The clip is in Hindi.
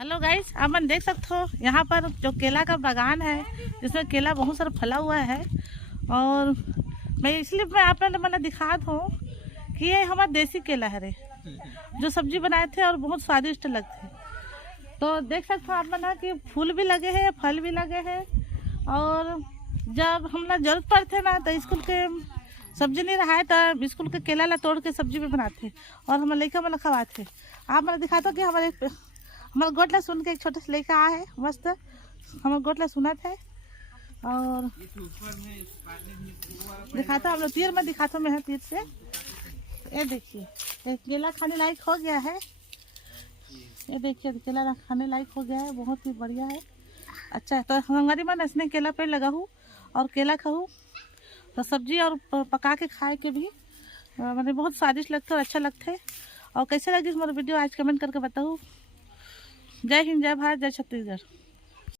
हेलो गाइस, आप मन देख सकते हो यहाँ पर जो केला का बागान है जिसमें केला बहुत सारा फला हुआ है। और मैं आप मैंने दिखा दूँ कि ये हमारा देसी केला है रे, जो सब्जी बनाए थे और बहुत स्वादिष्ट लगते। तो देख सकते हो आप मन कि फूल भी लगे हैं, फल भी लगे हैं। और जब हम लोग जरूरत पड़ते ना तो स्कूल के सब्जी नहीं रहा है तो स्कूल के केला ला तोड़ के सब्जी भी बनाते और हम लड़का मतलब खवाते। आप मैंने दिखाता कि हमारे गोटला सुन के एक छोटा सा लड़का आया है मस्त, हमारे गोटला सुना था। और दिखाता हम लोग तीर में दिखाता मैं तीर से। ये देखिए एक केला खाने लायक हो गया है। ये देखिए केला खाने लायक हो गया है, बहुत ही बढ़िया है, अच्छा है। तो हमारी मन इसने केला पेड़ लगा हूँ और केला खाऊँ तो सब्जी और पका के खाए के भी मैंने बहुत स्वादिष्ट लगता है और अच्छा लगता है। और कैसे लगी हमारा वीडियो आज कमेंट करके बताओ। जय हिंद, जय भारत, जय छत्तीसगढ़।